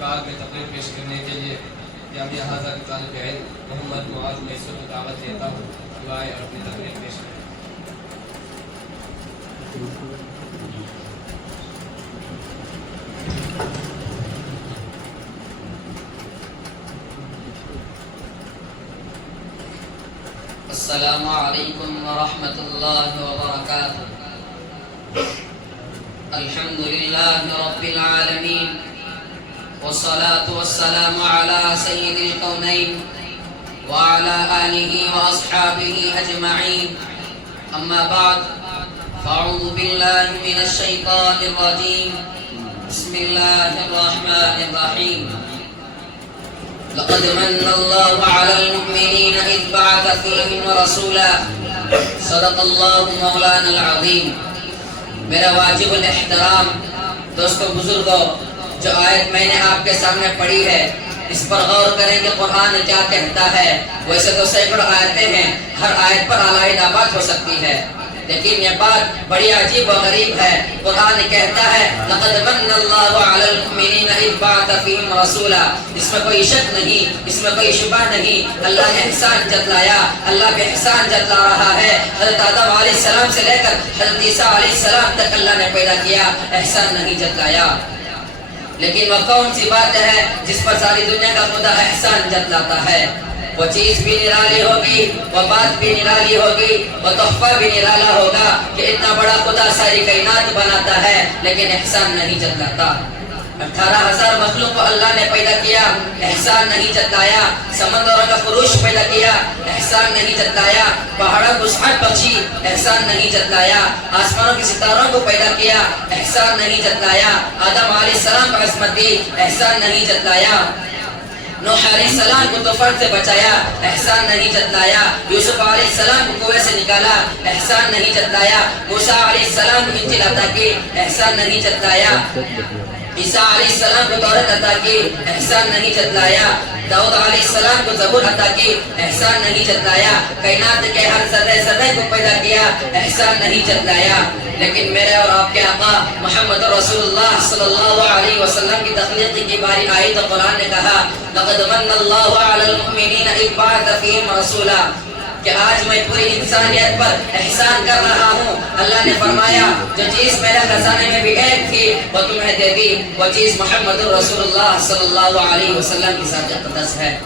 بعد میں تقریر پیش کرنے کے لیے جامعہ حاضر کے طالب علم محمد معاذ میسر کو دعوت دیتا ہوں کہ آئے اور اپنی تقریر پیش کریں۔ السلام علیکم ورحمۃ اللہ وبرکاتہ۔ الحمد للہ رب العالمین والصلاة والسلام على سید الکونین وعلى آلہ واصحابہ اجمعین، اما بعد فاعوذ باللہ من الشیطان الرجیم، بسم اللہ الرحمن الرحیم۔ لقد من الله على المؤمنين إذ بعث فيهم رسولا صدق الله مولانا العظیم۔ میرا واجب الاحترام دوستو بزرگوں، جو آیت میں نے آپ کے سامنے پڑھی ہے اس پر غور کریں کہ قرآن کیا کہتا ہے۔ ویسے تو سینکڑوں آیتیں ہیں، ہر آیت پر علیحدہ بات ہو سکتی ہے، لیکن یہ بات بڑی عجیب و غریب ہے۔ قرآن کہتا ہے لقد من اللہ علی المؤمنین اذ بعث فیہم رسولا، اس میں کوئی شک نہیں، اس میں کوئی شبہ نہیں، اللہ نے احسان جتلایا، اللہ بھی احسان جتلا رہا ہے۔ حضرت آدم علیہ السلام سے لے کر حضرت عیسیٰ علیہ السلام تک اللہ نے پیدا کیا، احسان نہیں جتلایا۔ لیکن وہ کون سی بات ہے جس پر ساری دنیا کا خدا احسان جتلاتا ہے؟ وہ چیز بھی نرالی ہوگی، وہ بات بھی نرالی ہوگی، وہ تحفہ بھی نرالا ہوگا کہ اتنا بڑا خدا ساری کائنات بناتا ہے لیکن احسان نہیں جتلاتا۔ 18,000 مخلوق کو اللہ نے پیدا کیا، احسان نہیں جتلایا۔ سمندروں کا فروش پیدا کیا، احسان نہیں جتلایا۔ پہاڑوں کو وسعت بخشی، احسان نہیں جتلایا۔ آسمانوں کے ستاروں کو پیدا کیا، احسان نہیں جتلایا۔ آدم علیہ السلام کو عصمت دی، احسان نہیں جتلایا۔ نوح علیہ السلام کو طوفان سے بچایا، احسان نہیں جتلایا۔ یوسف علیہ السلام کو کنویں سے نکالا، احسان نہیں جتلایا۔ موسیٰ علیہ السلام کو انجیل عطا کی، احسان نہیں جتلایا۔ عیسیٰ علیہ السلام کو تورات عطا کی، احسان نہیں جتلایا۔ داؤد علیہ السلام کو زبور عطا کی، احسان نہیں جتلایا۔ کائنات کے ہر ذرے ذرے کو پیدا کیا، احسان نہیں جتلایا۔ لیکن میرے اور آپ کے آقا محمد رسول اللہ صلی اللہ علیہ وسلم کی تخلیق کی باری آئی تو قرآن نے کہا لقد من اللہ علی المؤمنین اذ بعث فیہم رسولا، کہ آج میں پوری انسانیت پر احسان کر رہا ہوں۔ اللہ نے فرمایا جو چیز میرے خزانے میں بھی ایک تھی وہ تمہیں دے دی، وہ چیز محمد رسول اللہ صلی اللہ علیہ وسلم کی ذات اقدس ہے۔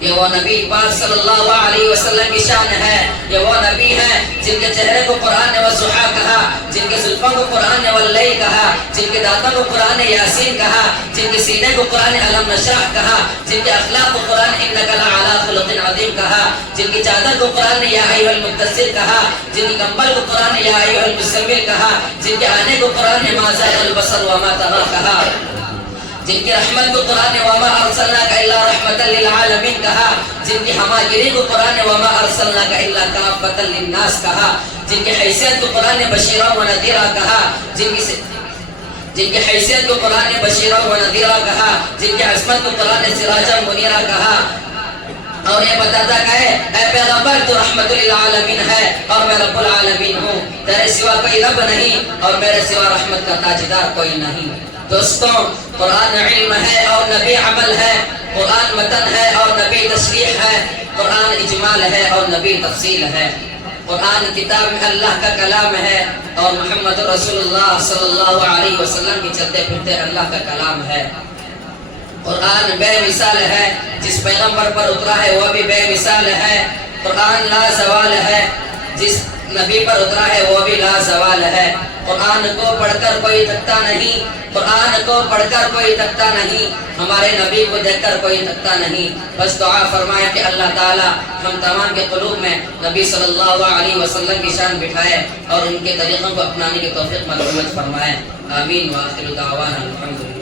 یہ وہ نبی پاک صلی اللہ علیہ وسلم کی شان ہے، یہ وہ نبی ہے جن کے چہرے کو قرآن نے والضحیٰ کہا، جن کے زلفوں کو قرآن نے واللیل کہا، جن کے دانتوں کو قرآن نے یاسین کہا، جن کے سینے کو قرآن نے علم نشرح کہا، جن کے اخلاق کو قرآن نے انک لعلی خلق عظیم کہا، جن کی چادر کو قرآن نے یا ایھا المدثر کہا، جن کی کمبل کو قرآن نے یا ایھا المزمل کہا، جن کے آنے کو قرآن نے ما زاغ البصر وما طغى کہا، جن کی رحمت کو قرآن نے وما ارسلناک الا رحمتا للعالمین کہا، جن کی ہماگیری کو قرآن نے وما ارسلناک الا کافۃ للناس کہا، جن کی حیثیت کو قرآن نے بشیرا و نذیرا کہا، جن کی حیثیت کو قرآن نے بشیرا و نذیرا کہا، جن کی عصمت کو قرآن نے سراجا منیرا کہا، اور یہ بتاتا کہ اے پیغمبر تو رحمت للعالمین ہے اور میں رب العالمین ہوں، تیرے سوا کوئی رب نہیں اور میرے سوا رحمت کا تاجدار کوئی نہیں۔ دوستوں، قرآن علم ہے اور نبی عمل ہے، قرآن متن ہے اور نبی تشریح ہے، قرآن اجمال ہے اور نبی تفصیل ہے، قرآن کتاب میں اللہ کا کلام ہے اور محمد رسول اللہ صلی اللہ علیہ وسلم کی چلتے پھرتے اللہ کا کلام ہے۔ قرآن بے مثال ہے، جس پیغمبر پر اترا ہے وہ بھی بے مثال ہے۔ قرآن لا زوال ہے، جس نبی پر اترا ہے وہ بھی لا زوال ہے۔ قرآن کو پڑھ کر کوئی تکتا نہیں، قرآن کو پڑھ کر کوئی تکتا نہیں، ہمارے نبی کو دیکھ کر کوئی تکتا نہیں۔ بس دعا فرمائے کہ اللہ تعالی ہم تمام کے قلوب میں نبی صلی اللہ علیہ وسلم کی شان بٹھائے اور ان کے طریقوں کو اپنانے کی توفیق مرحمت فرمائے۔ آمین وآخر دعوانا الحمدللہ۔